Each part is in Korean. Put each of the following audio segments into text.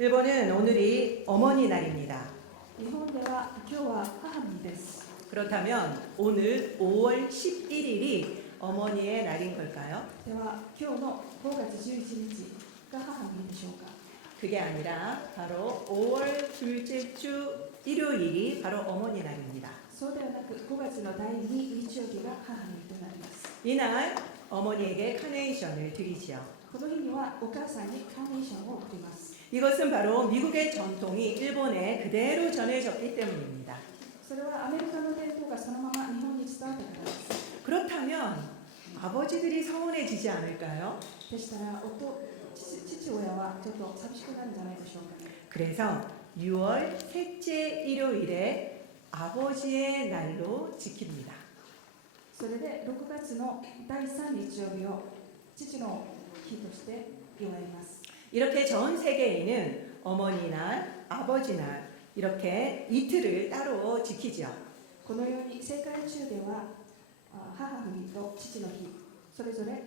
일본은 오늘이 어머니 날입니다. 日本では今日は母の日です。 그렇다면 오늘 5월 11일이 어머니의 날인 걸까요? では今日の5月11日が母の日でしょうか。 그게 아니라 바로 5월 둘째 주 일요일이 바로 어머니 날입니다. そうではなく5月の第2日曜日が母の日となります。 이날 어머니에게 카네이션을 드리지요. この日にはお母さんにカーネーションを贈ります。 이것은 바로 미국의 전통이 일본에 그대로 전해졌기 때문입니다. それはアメリカの伝統がそのまま日本に伝わったからです。 그렇다면 아버지들이 서운해지지 않을까요? でしたら父親はちょっと寂しくなるんじゃないでしょうかね。 그래서 6월 셋째 일요일에 아버지의 날로 지킵니다. それで6月の第3日曜日を父の日として祝います。 이렇게 전 세계인은 어머니 날, 아버지 날 이렇게 이틀을 따로 지키죠. このように世界中では母の日と父の日それぞれ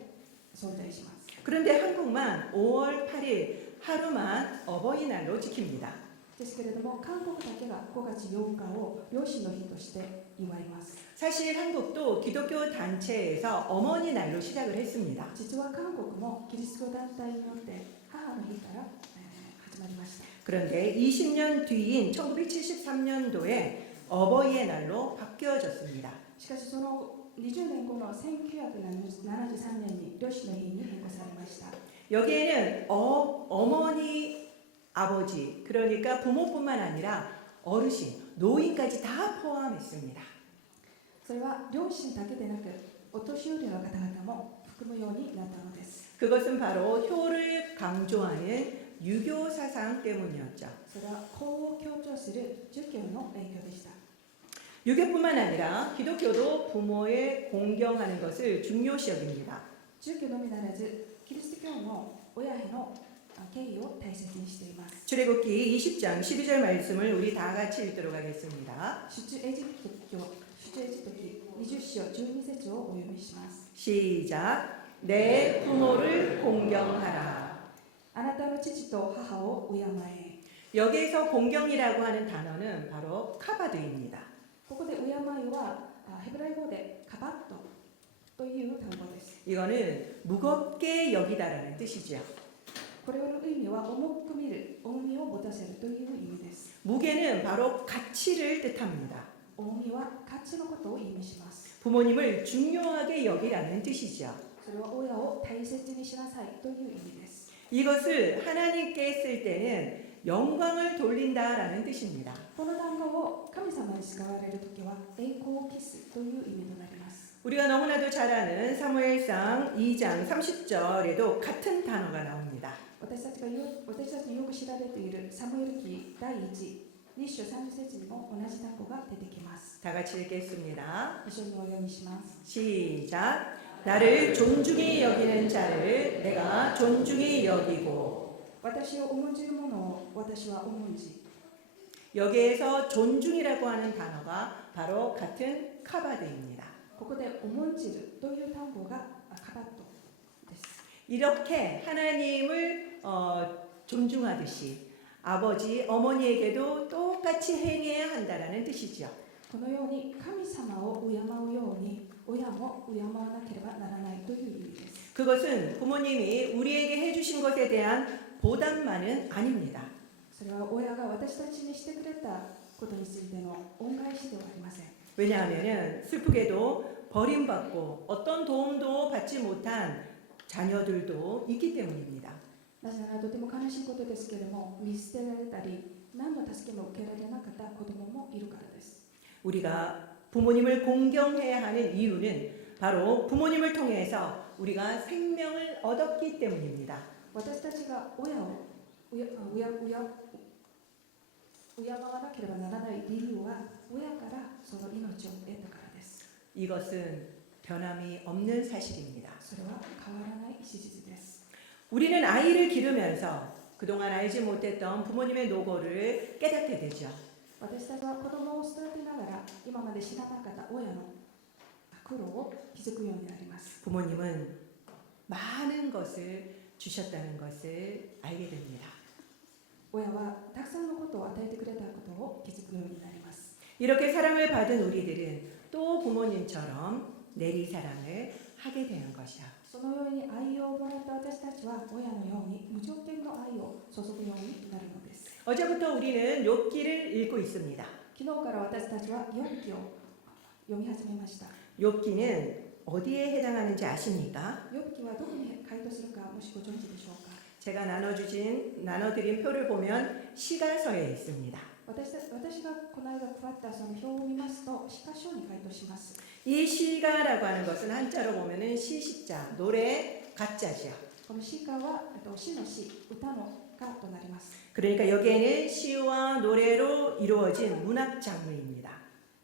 存在します。 그런데 한국만 5월 8일 하루만 어버이날로 지킵니다. ですけれども韓国だけが5月8日を両親の日として祝います。 사실 한국도 기독교 단체에서 어머니 날로 시작을 했습니다. 実は韓国もキリスト教団体によって母の日から始まりました。 그런데 20년 뒤인 1973년도에 어버이의 날로 바뀌어졌습니다. しかしその20年後の1973年に両親の日に変更されました。 여기에는 어머니, 아버지 그러니까 부모뿐만 아니라 어르신, 노인까지 다 포함했습니다. それは両親だけでなくお年寄りの方々も含むようになったのです。 그것은 바로 효를 강조하는 유교 사상 때문이었죠. それは法を強調する儒教の影響でした。 유교뿐만 아니라 기독교도 부모에 공경하는 것을 중요시 여깁니다. 儒教のみならずキリスト教も親への敬意を大切にしています。 출애굽기 20장 12절 말씀을 우리 다 같이 읽도록 하겠습니다. 出エジプト記20章12節をお読みします。 시작. 내 부모를 공경하라. あなたの父と母を敬え。 여기에서 공경이라고 하는 단어는 바로 카바드입니다. ここで敬いはヘブライ語でカバットという単語です。 이거는 무겁게 여기다라는 뜻이죠. これの意味は重く見る、重みを持たせるという意味です。 무게는 바로 가치를 뜻합니다. 重みは価値のことを意味します。 부모님을 중요하게 여기라는 뜻이죠. それは親を大切にしなさいという意味です。 이것을 하나님께 쓸 때는 영광을 돌린다라는 뜻입니다. この単語を神様に使われるときは栄光を期すという意味となります。 우리가 너무나도 잘 아는 사무엘상 2장 30절에도 같은 단어가 나옵니다. 私たちによく知られているサムエル記第1章3節にも同じ単語が出てきます。 다 같이 읽겠습니다. 一緒にお読みします。 시작. 나를 존중히 여기는 자를 내가 존중히 여기고. 私を重んじる者を私は重んじ。 여기에서 존중이라고 하는 단어가 바로 같은 카바드입니다. ここで重んじるという単語がカバットです。 이렇게 하나님을 존중하듯이 아버지, 어머니에게도 똑같이 행해야 한다는 뜻이죠. このように神様を敬うように親も敬わなければならないという意味です。 그것은 부모님이 우리에게 해주신 것에 대한 보답만은 아닙니다. それは親が私たちにしてくれたことについての恩返しではありません。 왜냐하면 슬프게도 버림받고 어떤 도움도 받지 못한 자녀들도 있기 때문입니다. なぜならとても悲しいことですけれども、見捨てられたり何の助けも受けられなかった子供もいるからです。 우리가 부모님을 공경해야 하는 이유는 바로 부모님을 통해서 우리가 생명을 얻었기 때문입니다. 私たちが親を敬わなければならない理由は親からその命を得たからです。 이것은 변함이 없는 사실입니다. それは変わらない事実です。 우리는 아이를 기르면서 그동안 알지 못했던 부모님의 노고를 깨닫게 되죠. 私たちは子供を育てながら今まで知らなかった親の苦労を気づくようになります。 부모님은 많은 것을 주셨다는 것을 알게 됩니다. 親はたくさんのことを与えてくれたことを気づくようになります。 이렇게 사랑을 받은 우리들은 또 부모님처럼 내리사랑을 하게 되는 것이야. そのように愛をもらった私たちは親のように無条件の愛を注ぐようになるのです。 어제부터 우리는 욥기를 읽고 있습니다. 昨日から私たちは4記を読み始めました。 욥기는 어디에 해당하는지 아십니까? 4記はどこに該当するかもしご存知でしょうか。 제가 나눠드린 표를 보면 시가서에 있습니다. 私がこの間配ったその表を見ますと、詩歌書に該当します。 이 시가라고 하는 것은 한자로 보면은 시식자, 노래, 가짜지요. この詩歌は詩の詩、歌の歌となります。 그러니까 여기에는 시와 노래로 이루어진 문학 장르입니다.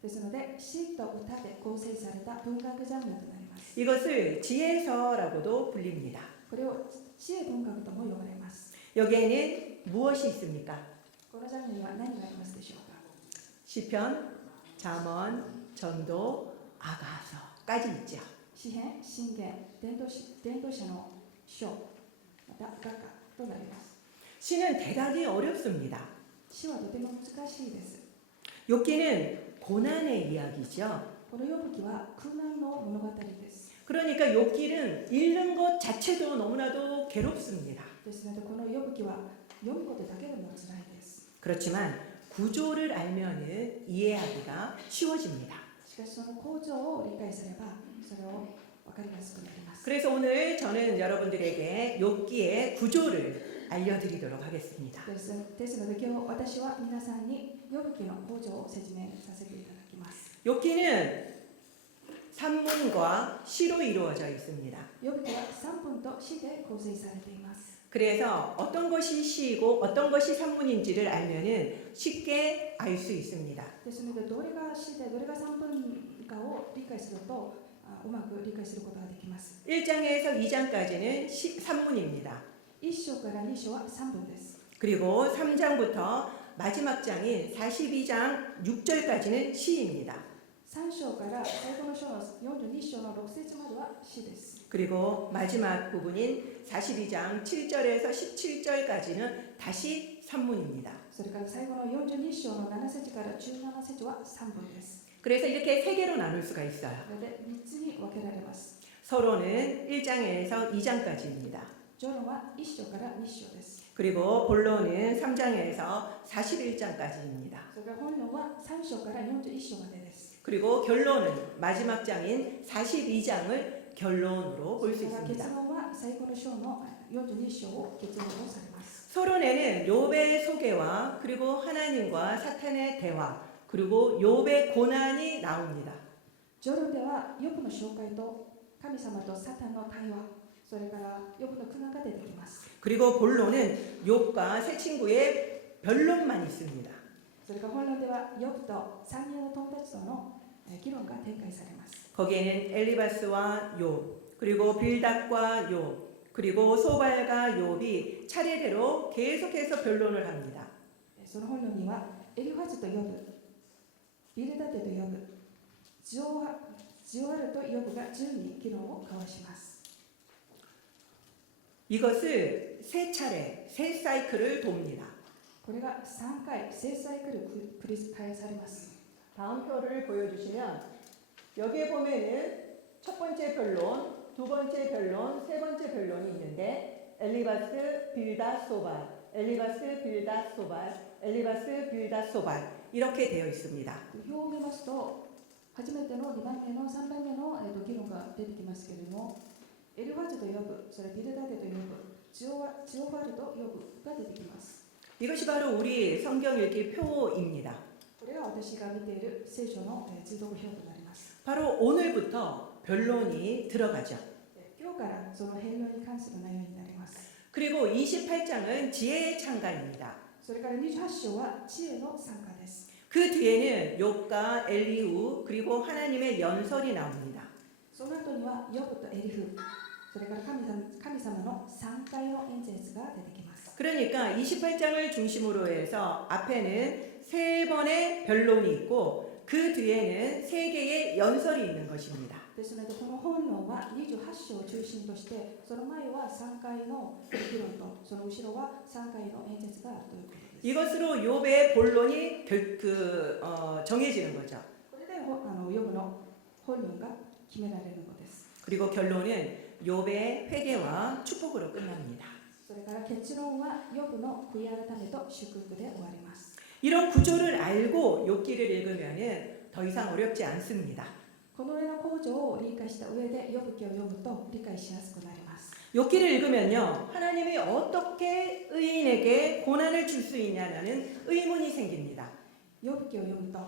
ですので、詩と歌で構成された文学ジャンルとなります。 이것을 지혜서라고도 불립니다. これを知恵文学とも呼ばれます。 여기에는 무엇이 있습니까? このジャンルには何がありますでしょうか。 시편, 잠언, 전도, 아가서까지 있죠. 詩編、箴言、伝道者の書、また画家となります。 시는 대단히 어렵습니다. 詩はとても難しいです。 욥기는 고난의 이야기죠. この読む記は苦難の物語です。 그러니까 욥기는 읽는 것 자체도 너무나도 괴롭습니다. ですので、この読む記は読むことだけでも辛いです。 그렇지만 구조를 알면은 이해하기가 쉬워집니다. しかしその構造を理解すれば、それを分かりやすくなります。 그래서 오늘 저는 여러분들에게 욥기의 구조를 알려드리도록 하겠습니다. ですので、今日私は皆さんに読む記の構造を説明させていただきます。 욥기는 산문과 시로 이루어져 있습니다. 読む記は3分と詩で構成されています。 그래서 어떤 것이 시이고 어떤 것이 산문인지를 알면은 쉽게 알 수 있습니다. ですので、どれが詩でどれが3分かを理解するとうまく理解することができます。 1장에서 2장까지는 산문입니다. 1章から2章は3分です。 그리고 3장부터 마지막 장인 42장 6절까지는 시입니다. 3章から最後の章の42章の6節までは詩です。 그리고 마지막 부분인 42장 7절에서 17절까지는 다시 산문입니다. それから最後の42章の7節から17節は3分です。 그래서 이렇게 세 개로 나눌 수가 있어요. それで3つに分けられます。 서론은 1장에서 2장까지입니다. 序論は1章から2章です。 그리고 본론은 3장에서 41장까지입니다. それから本論は3章から41章までです。 그리고 결론은 마지막 장인 42장을 결론으로 볼 수 それから結 있습니다. 論は最後の章の42章を結論をされます。 서론에는 욥의 소개와 그리고 하나님과 사탄의 대화 그리고 욥의 고난이 나옵니다. 序論ではヨブの紹介と神様とサタンの対話、それからヨブの苦難が出てきます。 그리고 본론은 욥과 세 친구의 변론만 있습니다. それから本論ではヨブと3人の友達との議論が展開されます。 거기에는 엘리바스와 욥 그리고 빌닷과 욥 그리고 소발과 욥이 차례대로 계속해서 변론을 합니다. その本論にはエリファズとヨブ、ビルダテとヨブ、ジオアルとヨブが順に議論を交わします。 이것을 세 차례, 세 사이클을 돕니다. これが3回正サイクル繰り返されます。 다음 표를 보여주시면 여기에 보면은 첫 번째 변론, 두 번째 변론, 세 번째 변론이 있는데 엘리바스, 빌닷, 소발, 엘리바스, 빌닷, 소발, 엘리바스, 빌닷, 소발 이렇게 되어 있습니다. 表を見ますと、初めての2番目の3番目の議論が出てきますけれども、エルファズとヨブ、それビルダテとヨブ、ジオファルとヨブが出てきます。 이것이 바로 우리 성경 읽기 표입니다. これが私が見ている聖書の自動表となります。 바로 오늘부터 변론이 들어가죠. 今日からその変論に関する内容になります。 그리고 28장은 지혜의 창간입니다. それから28章は知恵の参加です。 그 뒤에는 욥과 엘리후 그리고 하나님의 연설이 나옵니다. その後にはヨブとエリフ、それから神様の3回の演説が出てきます。 그러니까 28장을 중심으로 해서 앞에는 세 번의 변론이 있고 그 뒤에는 세 개의 연설이 있는 것입니다. ですので、この本論は28章を中心として、その前は3回の議論と、その後ろは3回の演説があるということです。です。 이것으로 욥의 본론이 정해지는 거죠. これでヨブの本論が決められるのです。 그리고 결론은 욥의 회개와 축복으로 끝납니다. それから結論はヨブの悔い改めと祝福で終わります。 이런 구조를 알고 욥기를 읽으면은 더 이상 어렵지 않습니다. この絵の構造を理解した上でヨブ記を読むと理解しやすくなります。 욥기를 읽으면요, 하나님이 어떻게 의인에게 고난을 줄 수 있냐는 의문이 생깁니다. ヨブ記を読むと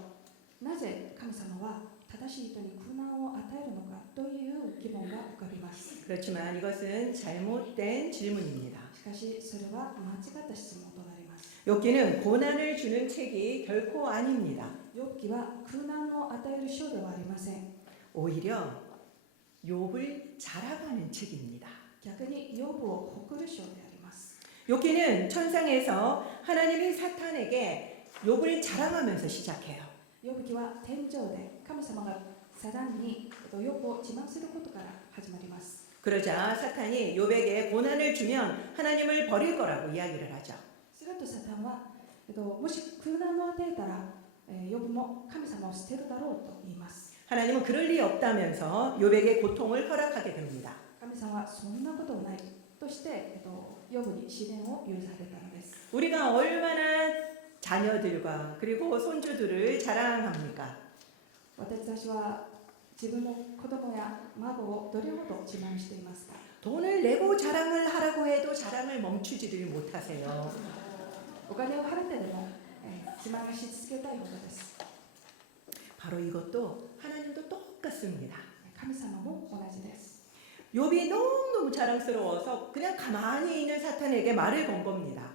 なぜ神様は正しい人に苦難を与えるのかという疑問が浮かびます。 그렇지만 이것은 잘못된 질문입니다. しかしそれは間違った質問となります。 욥기는 고난을 주는 책이 결코 아닙니다. ヨブ記は苦難を与える書ではありません。 오히려 욥을 자랑하는 책입니다. 逆にヨブを誇る書であります。 욥기는 천상에서 하나님이 사탄에게 욥을 자랑하면서 시작해요. ヨブ記は天上で神様がサタンにヨブを自慢することから始まります。 그러자 사탄이 욥에게 고난을 주면 하나님을 버릴 거라고 이야기를 하죠. するとサタンは、もし苦難を与えたら、ヨブも神様を捨てるだろうと言います。 하나님은 그럴 리 없다면서 욥에게 고통을 허락하게 됩니다. 神様はそんなことないとして、ヨブに試練を許されたのです。 우리가 얼마나 자녀들과 그리고 손주들을 자랑합니까? 私たちは自分の子供や孫をどれほど自慢していますか？ 돈을 내고 자랑을 하라고 해도 자랑을 멈추지를 못하세요. お金を払ってでも、自慢し続けたいほどです。 바로 이것도 하나님도 똑같습니다. 神様も同じです。 욥이 너무너무 자랑스러워서 그냥 가만히 있는 사탄에게 말을 건 겁니다.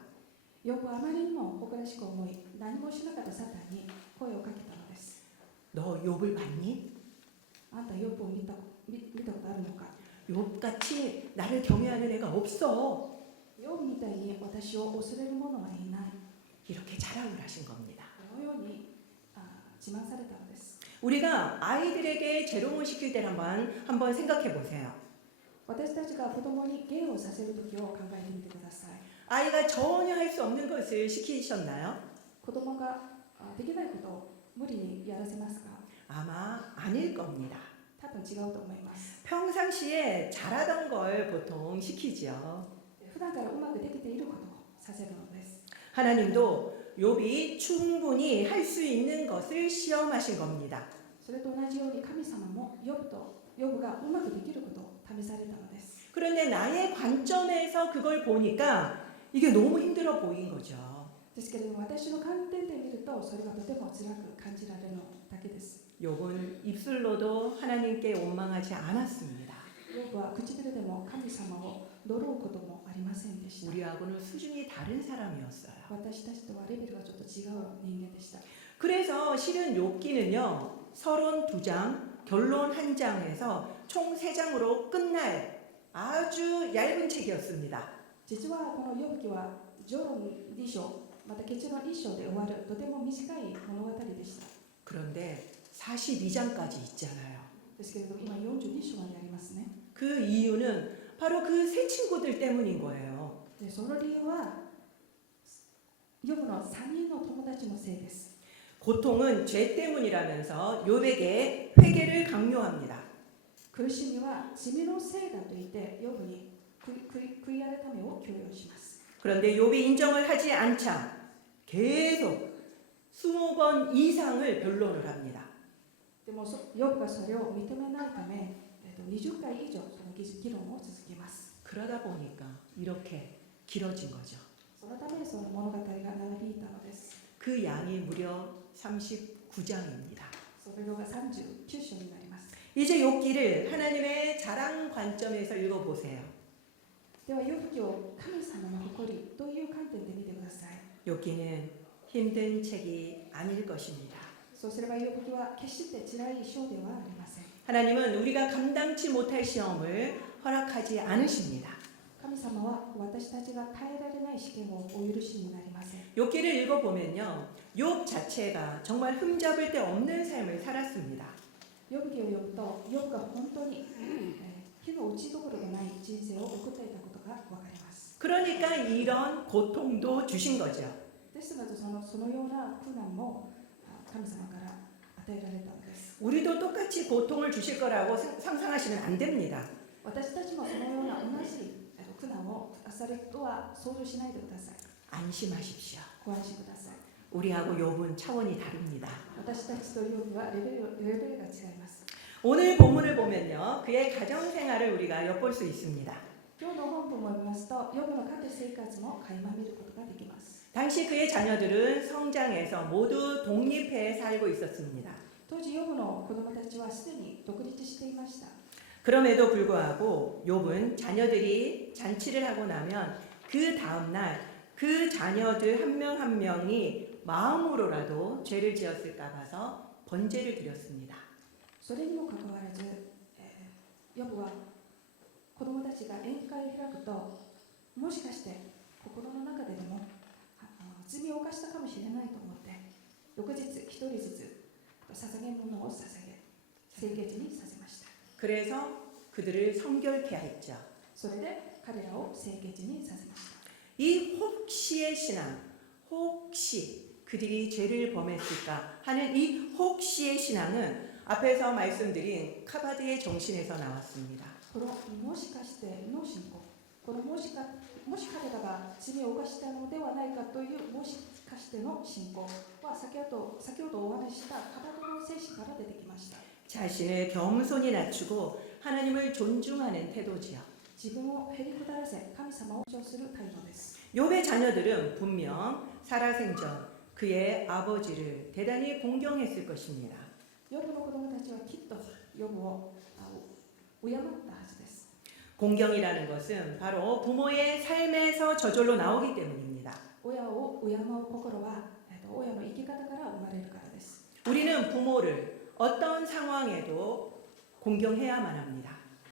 ヨブはあまりにも誇らしく思い、何もしなかったサタンに声をかけたのです。 너 욥을 봤니? あんたヨブを見たことあるのか？ 욥같이 나를 경외하는 애가 없어. ヨブみたいに私を恐れる者はいない。 이렇게 자랑을 하신 겁니다. このように自慢されたのです。 우리가 아이들에게 재롱을 시킬 때 한번 생각해 보세요. 私たちが子供に芸をさせる時を考えてみてください。 아이가 전혀 할 수 없는 것을 시키셨나요? 子供ができないことを無理にやらせますか？ 아마 아닐 겁니다. 多分違うと思います。 평상시에 잘하던 걸 보통 시키죠. 普段からうまくできていることをさせるのです。 하나님도 욥이 충분히 할 수 있는 것을 시험하신 겁니다. それと同じように神様もヨブがうまくできることを試されたのです。 그런데 나의 관점에서 그걸 보니까 이게 너무 힘들어 보인 거죠. ですけれども私の観点で見るとそれがとても辛く感じられるだけです。 욥은 입술로도 하나님께 원망하지 않았습니다. ヨブは唇でも神様を呪うこともありませんでした。 우리하고는 수준이 다른 사람이었어요. 私たちとはレベルがちょっと違う人間でした。 그래서 실은 욥기는요. 32장, 결론 1장에서 총 3장으로 끝날 아주 얇은 책이었습니다. 実はこのヨブ記は序論2章、また結論1章で終わるとても短い物語でした。 그런데 42장까지 있잖아요. ですけれども今42章までありますね。 그 이유는 바로 그 세 친구들 때문인 거예요. でその理由はヨブの3人の友達のせいです。 고통은 죄 때문이라면서 욥에게 회개를 강요합니다. 苦しみは罪のせいだと言ってヨブに悔い改めを強要します。 그런데 욥이 인정을 하지 않자 계속 20번 이상을 변론을 합니다. でもヨブがそれを認めないため、20回以上その議論を続けます。 그러다 보니까 이렇게 길어진 거죠. そのためその物語が長引いたのです。 그 양이 무려 39장입니다. それが39章になります。 이제 욥기를 하나님의 자랑 관점에서 읽어보세요. ではヨブ記を神様の誇りという観点で見てください。 욥기는 힘든 책이 아닐 것입니다. そうすればヨブ記は決して辛い章ではありません。 하나님은 우리가 감당치 못할 시험을 허락하지 않으십니다. 神様は私たちが耐えられない試験をお許しになりません。 욥기를 읽어보면요. 욥 자체가 정말 흠잡을 데 없는 삶을 살았습니다. ヨブ記を読むとヨブが本当に火の打ちどころがない人生を送っていたことがわかります。 그러니까 이런 고통도 주신 거죠. ですのでそのような苦難も神様から与えられたのです。 우리도 똑같이 고통을 주실 거라고 상상하시면 안 됩니다. 私たちもそのような同じ苦難を下されるとは想像しないでください。 안심하십시오. ご安心ください。 우리하고 욥은 차원이 다릅니다. 私たちとヨブはレベルが違います。 오늘 본문을 보면요, 그의 가정 생활을 우리가 엿볼 수 있습니다. 今日の本文を見ますと、ヨブの家庭生活も垣間見ることができます。 당시 그의 자녀들은 성장해서 모두 독립해 살고 있었습니다. 当時ヨブの子供たちはすでに独立していました。 그럼에도 불구하고 욥은 자녀들이 잔치를 하고 나면 그 다음날 그 자녀들 한 명 한 명이 마음으로라도 죄를 지었을까 봐서 번제를 드렸습니다. それにもかかわらず、ヨブは子供たちが宴会を開くと、もしかして心の中ででも罪を犯したかもしれないと思って、翌日一人ずつ捧げ物を捧げ、聖潔にさせました。 그래서 그들을 성결케 했죠. それで彼らを聖潔にさせました。 이 혹시의 신앙, 혹시 그들이 죄를 범했을까 하는 이 혹시의 신앙은 앞에서 말씀드린 카바드의 정신에서 나왔습니다. このもしかしての信仰、このもし彼らが罪を犯したのではないかというもしかしての信仰は先ほどお話ししたカバドの精神から出てきました。 자신을 겸손히 낮추고 하나님을 존중하는 태도지요. 自分をへりくだらせ神様を尊重する態度です。 욥의 자녀들은 분명 살아생전 그의 아버지를 대단히 공경했을 것입니다. ヨブの子供たちはきっとヨブを敬ったはずです。 공경이라는 것은 바로 부모의 삶에서 저절로 나오기 때문입니다. 親を敬う心は親の生き方から生まれるからです。 우리는 부모를 어떤 상황에도 공경해야만 합니다.